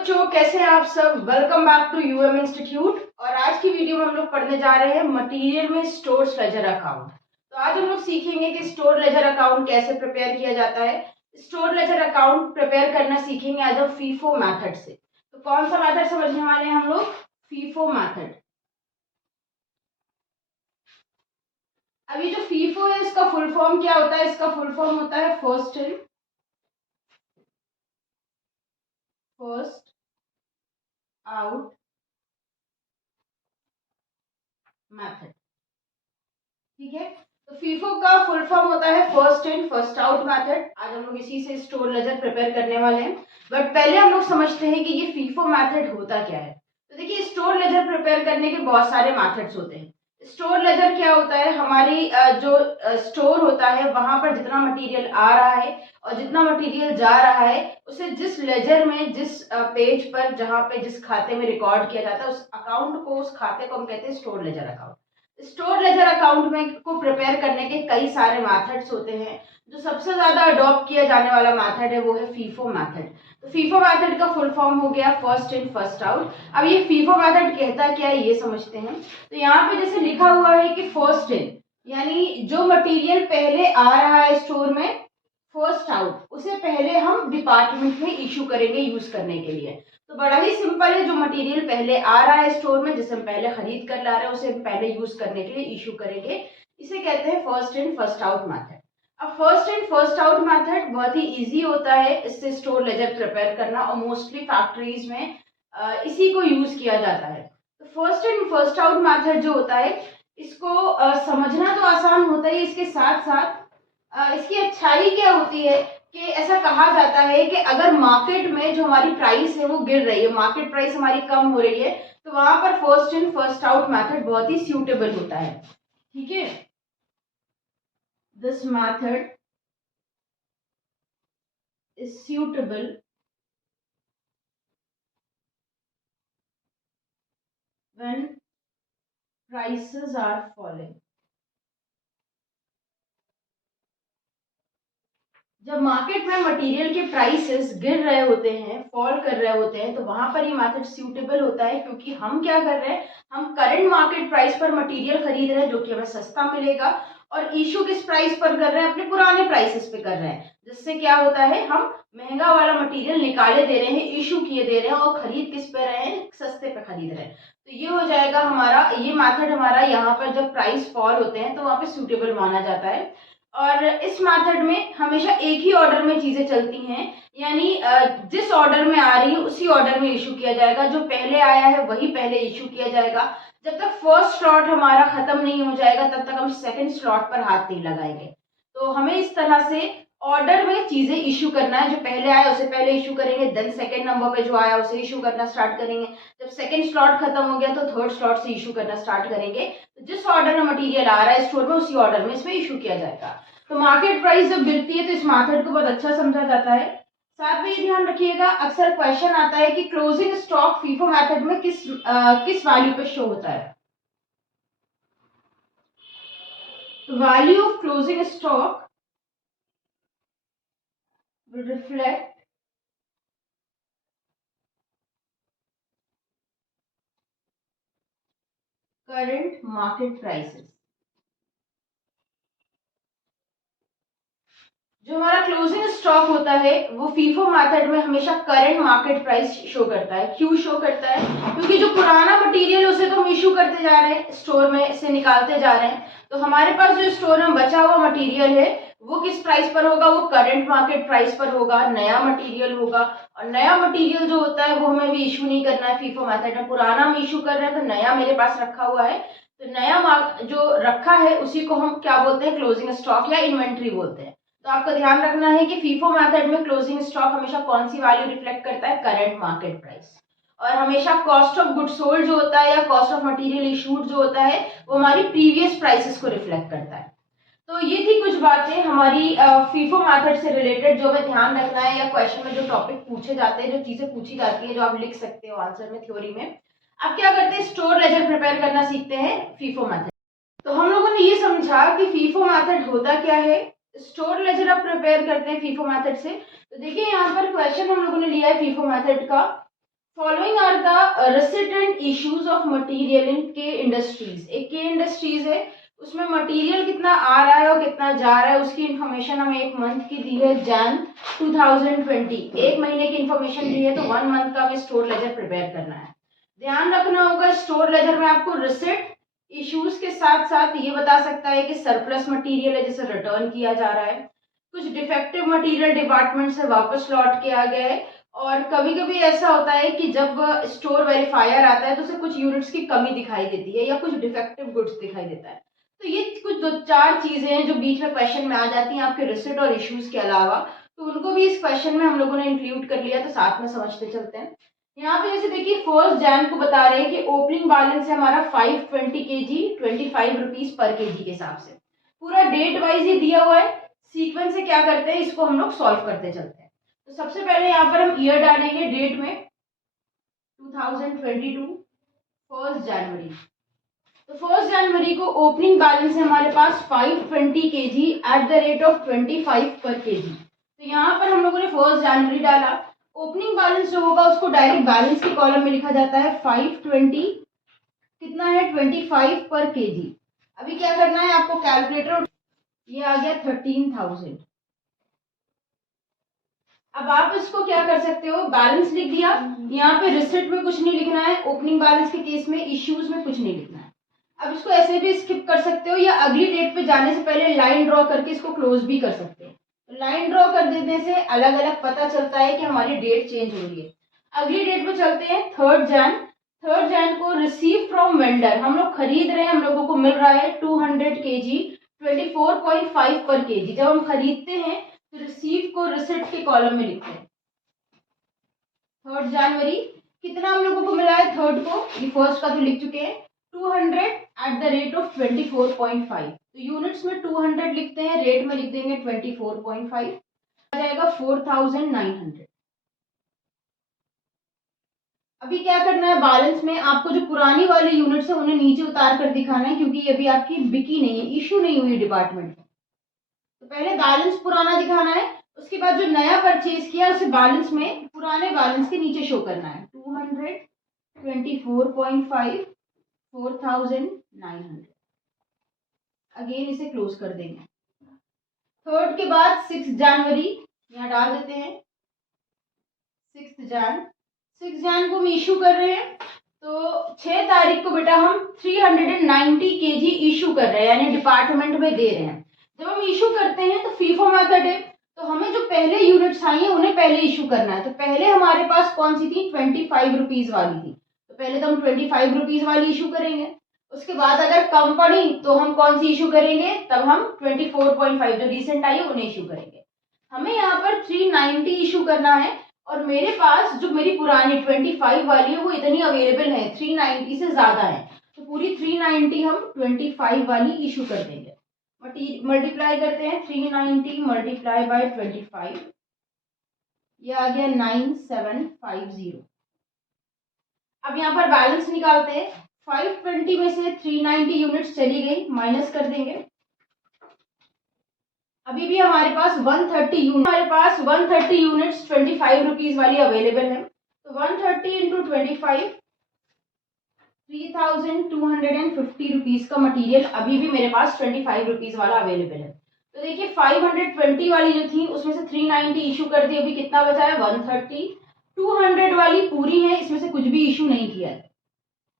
बच्चों, कैसे हैं आप सब। Welcome back to UM institute. और आज की वीडियो में हम लोग पढ़ने जा रहे हैं मटेरियल में स्टोर लेजर अकाउंट। तो आज हम लोग सीखेंगे कि स्टोर लेजर अकाउंट कैसे प्रिपेयर किया जाता है। स्टोर लेजर अकाउंट प्रिपेयर करना सीखेंगे एज अ फीफो मेथड से। तो कौन सा मेथड समझने वाले हैं हम लोग? FIFO method. अभी जो फीफो है इसका फुल फॉर्म क्या होता है? इसका फुल फॉर्म होता है फर्स्ट आउट मेथड। ठीक है, तो फीफो का फुल फॉर्म होता है first in first out method. आज हम लोग इसी से स्टोर लेजर प्रिपेयर करने वाले हैं। बट पहले हम लोग समझते हैं कि ये फीफो मेथड होता क्या है। तो देखिए, स्टोर लेजर प्रिपेयर करने के बहुत सारे मेथड्स होते हैं। स्टोर लेजर क्या होता है? हमारी जो स्टोर होता है वहां पर जितना मटेरियल आ रहा है और जितना मटेरियल जा रहा है उसे जिस लेजर में, जिस पेज पर, जहां पे, जिस खाते में रिकॉर्ड किया जाता है उस अकाउंट को, उस खाते को हम कहते हैं store ledger account. Store ledger account में को प्रिपेयर करने के कई सारे मेथड्स होते हैं। जो सबसे ज्यादा अडॉप्ट किया जाने वाला मेथड है वो है फीफो मेथड। तो फीफो मेथड का फुल फॉर्म हो गया फर्स्ट इन फर्स्ट आउट। अब ये फीफो मेथड कहता क्या है ये समझते हैं। तो यहाँ पे जैसे लिखा हुआ है कि फर्स्ट इन, यानी जो मटेरियल पहले आ रहा है स्टोर में, फर्स्ट आउट, उसे पहले हम डिपार्टमेंट में इशू करेंगे यूज करने के लिए। तो बड़ा ही सिंपल है, जो मटेरियल पहले आ रहा है स्टोर में, जिसे हम पहले खरीद कर ला रहे हैं, उसे हम पहले यूज करने के लिए इशू करेंगे। इसे कहते हैं first in first out method. अब first in first out method बहुत ही इजी होता है इससे स्टोर लेजर प्रिपेयर करना, और मोस्टली फैक्ट्रीज में इसी को यूज किया जाता है। तो first in first out method जो होता है, इसको समझना तो आसान होता है, इसके साथ साथ इसकी अच्छाई क्या होती है कि ऐसा कहा जाता है कि अगर मार्केट में जो हमारी प्राइस है वो गिर रही है, मार्केट प्राइस हमारी कम हो रही है, तो वहां पर first in first out method बहुत ही सूटेबल होता है। ठीक है, this method is suitable when prices are falling. जब मार्केट में मटेरियल के प्राइसेस गिर रहे होते हैं, फॉल कर रहे होते हैं, तो वहां पर ये मेथड सूटेबल होता है, क्योंकि हम क्या कर रहे हैं, हम करंट मार्केट प्राइस पर मटेरियल खरीद रहे हैं जो कि हमें सस्ता मिलेगा, और इशू किस प्राइस पर कर रहे हैं? अपने पुराने प्राइसेस पे कर रहे हैं, जिससे क्या होता है, हम महंगा वाला मटेरियल निकाले दे रहे हैं, इशू किए दे रहे हैं, और खरीद किस पे रहे हैं? सस्ते पे खरीद रहे हैं। तो ये हो जाएगा हमारा, ये मेथड हमारा यहाँ पर जब प्राइस फॉल होते हैं तो वहां पे सूटेबल माना जाता है। और इस मेथड में हमेशा एक ही ऑर्डर में चीजें चलती हैं, यानी जिस ऑर्डर में आ रही है उसी ऑर्डर में इशू किया जाएगा, जो पहले आया है वही पहले इशू किया जाएगा। जब तक फर्स्ट स्लॉट हमारा खत्म नहीं हो जाएगा तब तक हम सेकंड स्लॉट पर हाथ नहीं लगाएंगे। तो हमें इस तरह से ऑर्डर में चीजें इशू करना है, जो पहले आया उसे पहले इशू करेंगे, देन सेकंड नंबर पे जो आया उसे इशू करना स्टार्ट करेंगे, जब सेकंड स्लॉट खत्म हो गया तो थर्ड स्लॉट से इशू करना स्टार्ट करेंगे। तो जिस ऑर्डर में मटेरियल आ रहा है स्टोर में उसी ऑर्डर में इसमें इशू किया जाएगा। तो मार्केट प्राइस जब गिरती है तो इस मेथड को बहुत अच्छा समझा जाता है। साथ में ये ध्यान रखिएगा, अक्सर क्वेश्चन आता है कि क्लोजिंग स्टॉक फीफो मेथड में किस वैल्यू पे शो होता है। Value of closing stock will reflect current market prices। जो हमारा क्लोजिंग स्टॉक होता है वो फीफो मेथड में हमेशा करंट मार्केट प्राइस शो करता है। क्यों शो करता है? क्योंकि जो पुराना मटेरियल उसे तो हम इशू करते जा रहे हैं, स्टोर में से निकालते जा रहे हैं, तो हमारे पास जो स्टोर में बचा हुआ मटेरियल है वो किस प्राइस पर होगा? वो करंट मार्केट प्राइस पर होगा, नया मटेरियल होगा। और नया मटेरियल जो होता है वो हमें भी इशू नहीं करना है फीफो मेथड में, पुराना हम इशू कर रहे हैं तो नया मेरे पास रखा हुआ है, तो नया जो रखा है उसी को हम क्या बोलते हैं? क्लोजिंग स्टॉक या इन्वेंट्री बोलते हैं। तो आपको ध्यान रखना है कि फीफो मेथड में क्लोजिंग स्टॉक हमेशा कौन सी वैल्यू रिफ्लेक्ट करता है? Current market price. और हमेशा कॉस्ट ऑफ गुड सोल्ड जो होता है या कॉस्ट ऑफ मटेरियल इशूड जो होता है वो हमारी प्रीवियस प्राइसेस को रिफ्लेक्ट करता है। तो ये थी कुछ बातें हमारी फीफो मेथड से रिलेटेड, जो हमें ध्यान रखना है, या क्वेश्चन में जो टॉपिक पूछे जाते हैं, जो चीजें पूछी जाती है, जो आप लिख सकते हो आंसर में, थ्योरी में। आप क्या करते हैं? स्टोर लेजर प्रिपेयर करना सीखते हैं फीफो मेथड। तो हम लोगों ने ये समझा कि फीफो मेथड होता क्या है, स्टोर लेजर आप प्रिपेयर करते हैं फीफो मेथड से। तो देखिए यहाँ पर क्वेश्चन हम लोगों ने लिया है फीफो मेथड का following are the receipt and issues of material in K industries. एक के इंडस्ट्रीज है, उसमें मटेरियल कितना आ रहा है और कितना जा रहा है उसकी इंफॉर्मेशन हमें एक मंथ की दी है, जैन 2020, एक महीने की इंफॉर्मेशन दी है, तो 1 मंथ का हमें स्टोर लेजर प्रिपेयर करना है। ध्यान रखना होगा स्टोर लेजर में आपको रिसिट इश्यूज के साथ साथ ये बता सकता है कि सरप्लस मटेरियल है जिसे रिटर्न किया जा रहा है, कुछ डिफेक्टिव मटेरियल डिपार्टमेंट से वापस लौट के आ गया है, और कभी कभी ऐसा होता है कि जब स्टोर वेरीफायर आता है तो उसे कुछ यूनिट्स की कमी दिखाई देती है या कुछ डिफेक्टिव गुड्स दिखाई देता है। तो ये कुछ 2-4 चीजें हैं जो बीच में क्वेश्चन में आ जाती हैं आपके रिसिट और इश्यूज के अलावा, तो उनको भी इस क्वेश्चन में हम लोगों ने इंक्लूड कर लिया, तो साथ में समझते चलते हैं। यहाँ पे जैसे देखिए 1 जैन को बता रहे हैं कि ओपनिंग बैलेंस है हमारा 520 kg 25 रुपीज पर केजी के हिसाब से, पूरा डेट वाइज ही दिया हुआ है। सीक्वेंस से क्या करते हैं, इसको हम लोग सॉल्व करते चलते हैं। तो सबसे पहले यहाँ पर हम ईयर डालेंगे, डेट में 2022 1 जनवरी। तो 1 जनवरी को ओपनिंग बैलेंस है हमारे पास 520 kg at the rate of 25 पर केजी। तो यहाँ पर हम लोगों ने 1 जनवरी डाला, ओपनिंग बैलेंस जो होगा उसको डायरेक्ट बैलेंस के कॉलम में लिखा जाता है 520 कितना है 25 पर केजी। अभी क्या करना है आपको, कैलकुलेटर, ये आ गया 13,000। अब आप इसको क्या कर सकते हो, बैलेंस लिख दिया, यहाँ पे रिसिट में कुछ नहीं लिखना है, ओपनिंग बैलेंस के केस में इश्यूज में कुछ नहीं लिखना है। अब इसको ऐसे भी स्किप कर सकते हो या अगली डेट पे जाने से पहले लाइन ड्रॉ करके इसको क्लोज भी कर सकते हो। तो लाइन ड्रॉ कर देने से अलग अलग पता चलता है कि हमारी डेट चेंज हो रही है। अगली डेट पे चलते हैं, 3 जैन। 3 जैन को रिसीव फ्रॉम वेंडर, हम लोग खरीद रहे हैं, हम लोगों को मिल रहा है 200 kg 24.5 पर केजी। जब हम खरीदते हैं तो रिसीव को रिसिट के कॉलम में लिखते हैं। 3 जनवरी कितना हम लोगों को मिला है, थर्ड को, ये फर्स्ट का तो लिख चुके हैं, 200 एट द रेट ऑफ 24.5। तो यूनिट्स में 200 लिखते हैं, रेट में लिख देंगे 24.5, आ जाएगा 4,900। अभी क्या करना है, बैलेंस में आपको जो पुरानी वाली यूनिट्स है उन्हें नीचे उतार कर दिखाना है, क्योंकि ये अभी आपकी बिकी नहीं है, इशू नहीं हुई डिपार्टमेंट में। तो पहले बैलेंस पुराना दिखाना है, उसके बाद जो नया परचेज किया उसे बैलेंस में पुराने बैलेंस के नीचे शो करना है, 224.5 4,900। अगेन इसे क्लोज कर देंगे। थर्ड के बाद 6 जनवरी यहाँ डाल देते हैं, 6 जैन को हम इशू कर रहे हैं, तो 6 तारीख को बेटा हम 390 kg इशू कर रहे हैं, यानी डिपार्टमेंट में दे रहे हैं। जब हम इशू करते हैं तो फीफो मेथड है, तो हमें जो पहले यूनिट्स आई हैं उन्हें पहले इशू करना है। तो पहले हमारे पास कौन सी थी, 25 रुपीज वाली थी, तो पहले तो हम 25 रुपीज वाली इशू करेंगे। उसके बाद अगर कम पड़ी तो हम कौन सी इशू करेंगे, तब हम 24.5 जो रिसेंट आई है उन्हें इशू करेंगे। हमें यहाँ पर 390 इशू करना है, और मेरे पास जो मेरी पुरानी 25 वाली है वो इतनी अवेलेबल है, 390 से ज्यादा है, तो पूरी 390 हम 25 वाली इशू कर देंगे। मल्टीप्लाई करते हैं, 390 मल्टीप्लाई बाय 25, ये आ गया 9750। अब यहाँ पर बैलेंस निकालते हैं, 520 में से 390 यूनिट्स चली गई, माइनस कर देंगे। अभी भी हमारे पास 130 यूनिट, हमारे पास 130 यूनिट्स 25 रुपीज वाली अवेलेबल है, तो 130 इंटू 25 3,250 रुपीज का मटेरियल अभी भी मेरे पास 25 रुपीज वाला अवेलेबल है। तो देखिए 520 वाली जो थी उसमें से 390 इशू कर दी, अभी कितना बचा है 130। 200 वाली पूरी है, इसमें से कुछ भी इशू नहीं किया है,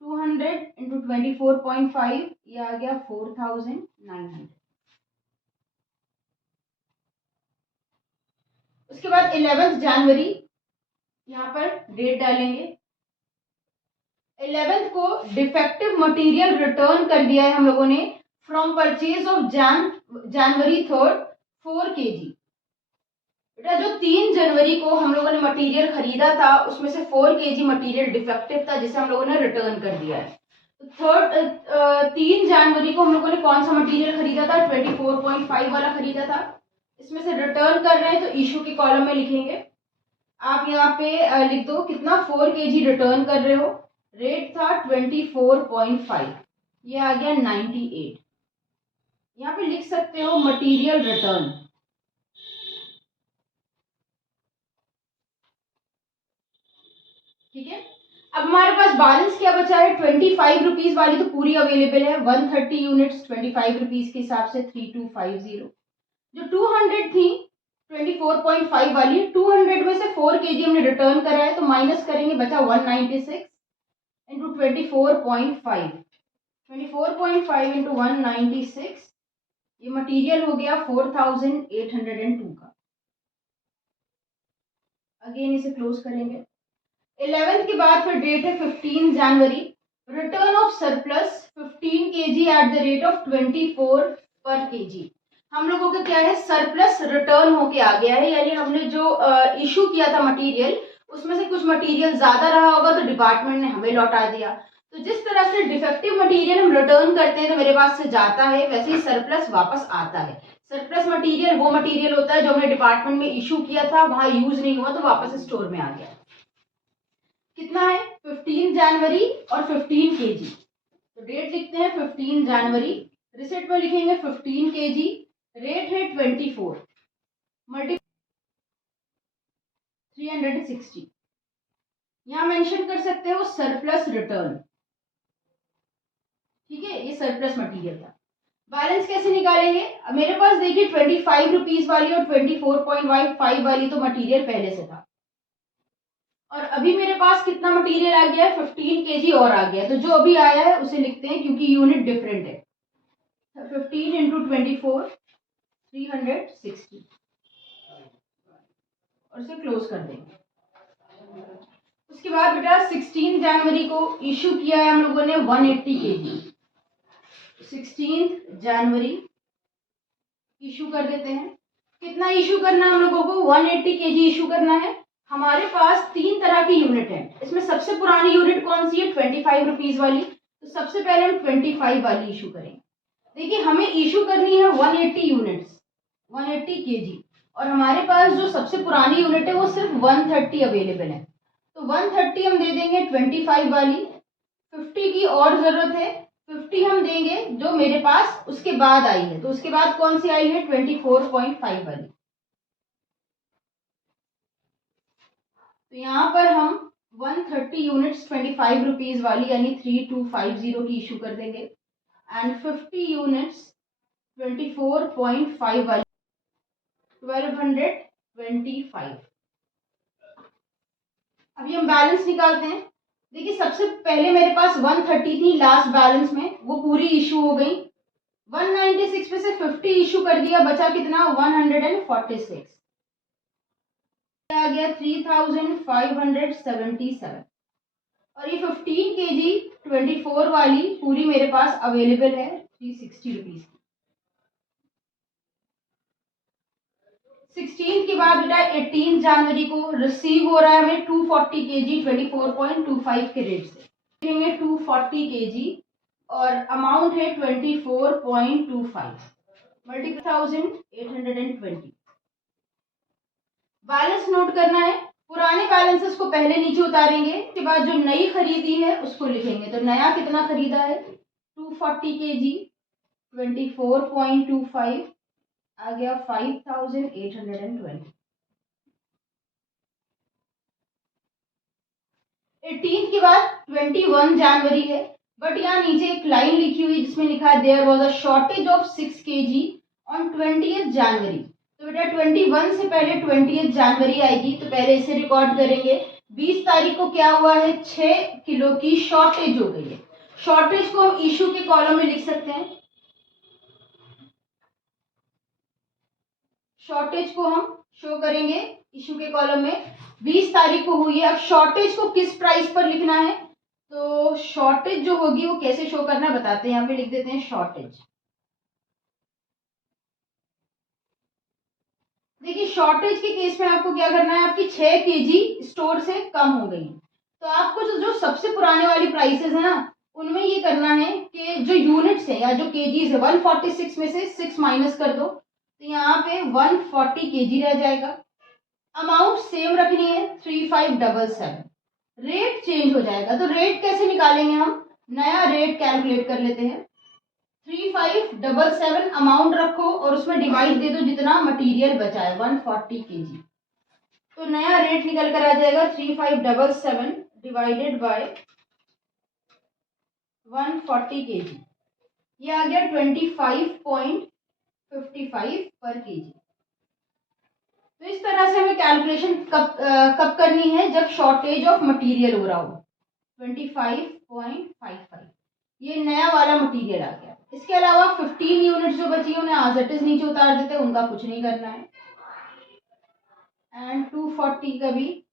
200 इंटू 24.5, ये आ गया 4,900। उसके बाद 11 जनवरी यहाँ पर डेट डालेंगे, 11 को डिफेक्टिव मटेरियल रिटर्न कर दिया है हम लोगों ने from purchase of January 3 4 kg। बेटा जो 3 जनवरी को हम लोगों ने मटेरियल खरीदा था उसमें से 4 kg मटेरियल डिफेक्टिव था जिसे हम लोगों ने रिटर्न कर दिया है। तो 3 जनवरी को हम लोगों ने कौन सा मटेरियल खरीदा था, 24.5 वाला खरीदा था, इसमें से रिटर्न कर रहे हैं, तो इशू के कॉलम में लिखेंगे। आप यहाँ पे लिख दो कितना, 4 kg रिटर्न कर रहे हो, रेट था 24.5, ये आ गया 98। यहाँ पे लिख सकते हो मटेरियल रिटर्न। ठीक है। अब हमारे पास बैलेंस क्या बचा है, 25 रुपीज वाली तो पूरी अवेलेबल है, 130 यूनिट्स 25 रुपीज के हिसाब से 3250। जो 200 थी 24.5 वाली, 200 में से 4 kg हमने रिटर्न करा है तो माइनस करेंगे, बचा 196 इंटू 24.5, 24.5 इंटू 196, ये मटेरियल हो गया 4802 का। अगेन इसे क्लोज करेंगे। 11th के बाद फिर डेट है 15 जनवरी, return of surplus 15 kg at the rate of 24 पर kg। हम लोगों का क्या है, सरप्लस रिटर्न होके आ गया है, यानी हमने जो इशू किया था मटेरियल, उसमें से कुछ मटेरियल ज्यादा रहा होगा तो डिपार्टमेंट ने हमें लौटा दिया। तो जिस तरह से डिफेक्टिव मटेरियल हम रिटर्न करते हैं तो मेरे पास से जाता है, वैसे ही सरप्लस वापस आता है। सरप्लस मटेरियल वो मटेरियल होता है जो हमने डिपार्टमेंट में इशू किया था, वहां यूज नहीं हुआ तो वापस स्टोर में आ गया। कितना है, 15 जनवरी और 15 kg। तो डेट लिखते हैं 15 जनवरी, रिसिप्ट में लिखेंगे 15 kg, रेट है 24 मल्टी 360। यहां मेंशन कर सकते हो सरप्लस रिटर्न। ठीक है, ये सरप्लस मटेरियल था। बैलेंस कैसे निकालेंगे, अब मेरे पास देखिए 25 रुपीज वाली और 24.5 वाली तो मटेरियल पहले से था, और अभी मेरे पास कितना मटेरियल आ गया है, 15 kg और आ गया है। तो जो अभी आया है उसे लिखते हैं क्योंकि यूनिट डिफरेंट है। 15 इंटू 24 360 और इसे क्लोज कर देंगे। उसके बाद बेटा 16 जनवरी को इशू किया है हम लोगों ने 180 kg। 16 जनवरी इशू कर देते हैं। कितना इशू करना है हम लोगों को, 180 kg इशू करना है। हमारे पास 3 तरह की यूनिट है, इसमें सबसे पुरानी यूनिट कौन सी है, 25 रुपीज वाली। तो सबसे पहले हम 25 वाली इशू करेंगे। देखिए हमें इशू करनी है 180 यूनिट्स, 180 kg, और हमारे पास जो सबसे पुरानी यूनिट है वो सिर्फ 130 अवेलेबल है। तो 130 हम दे देंगे 25 वाली, 50 की और जरूरत है, 50 हम देंगे जो मेरे पास उसके बाद आई है। तो उसके बाद कौन सी आई है, 24.5 वाली। तो यहाँ पर हम 130 यूनिट्स 25 रुपीज वाली यानी 3250 की इशू कर देंगे, एंड 50 यूनिट्स 24.5 वाली 1225। अभी हम बैलेंस निकालते हैं। देखिए सबसे पहले मेरे पास 130 थी लास्ट बैलेंस में, वो पूरी इशू हो गई। 196 में से 50 इशू कर दिया, बचा कितना, 146, आ गया 3577। और ये 15 kg 24 वाली पूरी मेरे पास अवेलेबल है 360 रुपीज। 16 के बाद बेटा 18 जनवरी को रिसीव हो रहा है हमें 240 kg 24.25 के रेट से, देंगे 240 kg और अमाउंट है 24.25 मल्टीप्लाई 1820। बैलेंस नोट करना है, पुराने बैलेंसेस को पहले नीचे उतारेंगे, उसके बाद जो नई खरीदी है उसको लिखेंगे। तो नया कितना खरीदा है, 240 kg 24.25 आ गया 5820। 18 के बाद 21 जनवरी है, बट यहाँ नीचे एक लाइन लिखी हुई जिसमें लिखा है there was a shortage of 6 kg on 20th January. तो बेटा 21 से पहले 20th जनवरी आएगी, तो पहले इसे रिकॉर्ड करेंगे। 20 तारीख को क्या हुआ है, 6 किलो की शॉर्टेज हो गई है। शॉर्टेज को हम इशू के कॉलम में लिख सकते हैं, शॉर्टेज को हम शो करेंगे इशू के कॉलम में। 20 तारीख को हुई है, अब शॉर्टेज को किस प्राइस पर लिखना है, तो शॉर्टेज जो होगी वो कैसे शो करना बताते हैं। यहाँ पे लिख देते हैं शॉर्टेज। देखिए शॉर्टेज के केस में आपको क्या करना है, आपकी 6 kg स्टोर से कम हो गई, तो आपको जो सबसे पुराने वाली प्राइसेस है ना, उनमें ये करना है कि जो यूनिट्स है या जो केजीज है 146 में से 6 माइनस कर दो, तो यहाँ पे 140 kg रह जाएगा। अमाउंट सेम रखनी है 3577, रेट चेंज हो जाएगा। तो रेट कैसे निकालेंगे, हम नया रेट कैलकुलेट कर लेते हैं। 3577 अमाउंट रखो और उसमें डिवाइड दे दो जितना मटेरियल बचा है 140 kg, तो नया रेट निकल कर आ जाएगा 3577 डिवाइडेड बाय 140 kg, ये आ गया 25.55 पर केजी। तो इस तरह से हमें कैलकुलेशन कब करनी है, जब शॉर्टेज ऑफ मटेरियल हो रहा हो। 25.55 ये नया वाला मटेरियल आ गया। इसके अलावा 15 यूनिट जो बची है उन्हें एज इट इज नीचे उतार देते हैं, उनका कुछ नहीं करना है। एंड 240 का भी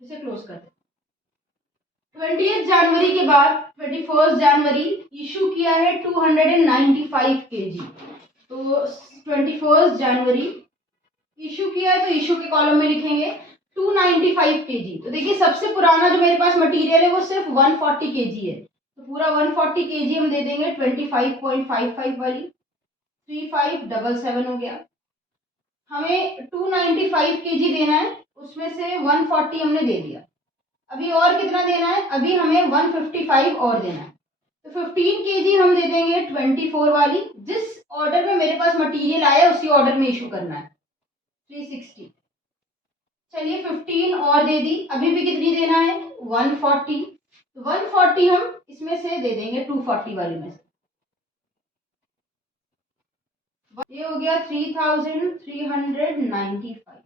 इसे क्लोज कर देते। 20 जनवरी के बाद 21 जनवरी इशू किया है 295 kg। तो 21 जनवरी इशू किया है, तो इशू के कॉलम में लिखेंगे 295 kg। तो देखिए सबसे पुराना जो मेरे पास मटेरियल है वो सिर्फ 140 kg है, तो पूरा 140 kg हम दे देंगे 25.55 वाली। 3577 हो गया। हमें 295 kg देना है, उसमें से 140 हमने दे दिया। अभी और कितना देना है, अभी हमें 155 और देना है। तो 15 kg हम दे देंगे 24 वाली। जिस ऑर्डर में मेरे पास मटेरियल आया उसी ऑर्डर में इशू करना है। 360, चलिए 15 और दे दी। अभी भी कितनी देना है, 140। 140 हम इसमें से दे देंगे 240 वाली में से। ये हो गया 3395।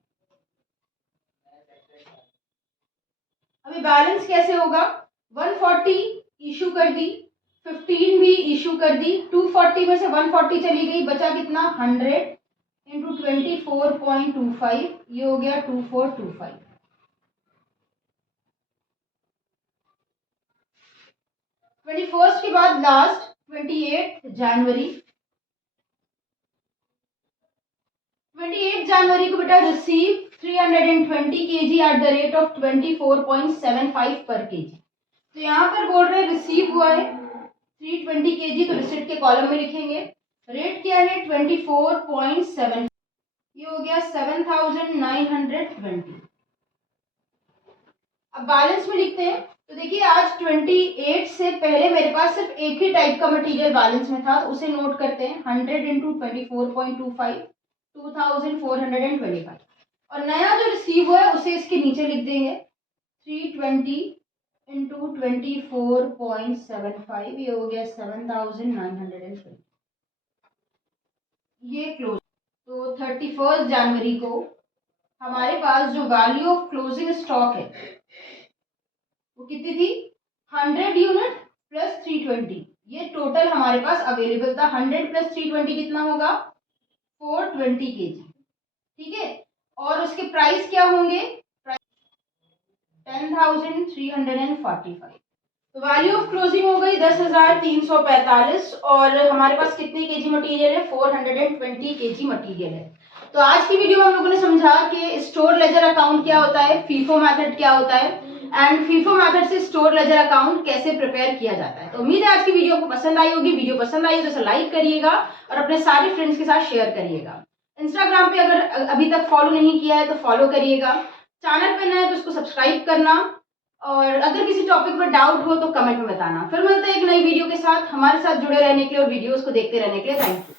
अभी बैलेंस कैसे होगा, 140 इशू कर दी, 15 भी इशू कर दी, 240 में से 140 चली गई, बचा कितना 100 इंटू 24.25, ये हो गया 2425। 21 के बाद लास्ट 28 जनवरी। 28 जनवरी को बेटा receive 320 kg at the rate of 24.75 पर केजी। तो यहाँ पर बोल रहे रिसीव हुआ है 320 kg, तो रिसिप्ट के कॉलम में लिखेंगे। रेट क्या है 24.7, ये हो गया 7920। अब बैलेंस में लिखते हैं। तो देखिए आज 28 से पहले मेरे पास सिर्फ एक ही टाइप का मटेरियल बैलेंस में था, तो उसे नोट करते हैं। 100 इंटू 24.25 2425। और नया जो रिसीव हुआ है उसे इसके नीचे लिख देंगे 320 इंटू 24.75, ये हो गया 7920। ये क्लोज। तो 31 जनवरी को हमारे पास जो वैल्यू ऑफ क्लोजिंग स्टॉक है वो कितनी थी, 100 यूनिट प्लस 320। ये टोटल हमारे पास अवेलेबल था। 100 प्लस 320 कितना होगा, 420 kg। ठीक है, और उसके प्राइस क्या होंगे, 10,345। तो वैल्यू ऑफ क्लोजिंग हो गई 10,345। और हमारे पास कितने केजी मटेरियल है, 420 kg मटेरियल है। तो आज की वीडियो में हम लोगों ने समझा कि स्टोर लेजर अकाउंट क्या होता है, फीफो मेथड क्या होता है, एंड फीफो मेथड से स्टोर लेजर अकाउंट कैसे प्रिपेयर किया जाता है। तो उम्मीद है आज की वीडियो आपको पसंद आई होगी। वीडियो पसंद आई तो इसे लाइक करिएगा और अपने सारे फ्रेंड्स के साथ शेयर करिएगा। इंस्टाग्राम पे अगर अभी तक फॉलो नहीं किया है तो फॉलो करिएगा। चैनल पे नया है तो उसको सब्सक्राइब करना, और अगर किसी टॉपिक पर डाउट हो तो कमेंट में बताना। फिर मिलते हैं एक नई वीडियो के साथ। हमारे साथ जुड़े रहने के लिए और वीडियोस को देखते रहने के लिए थैंक यू।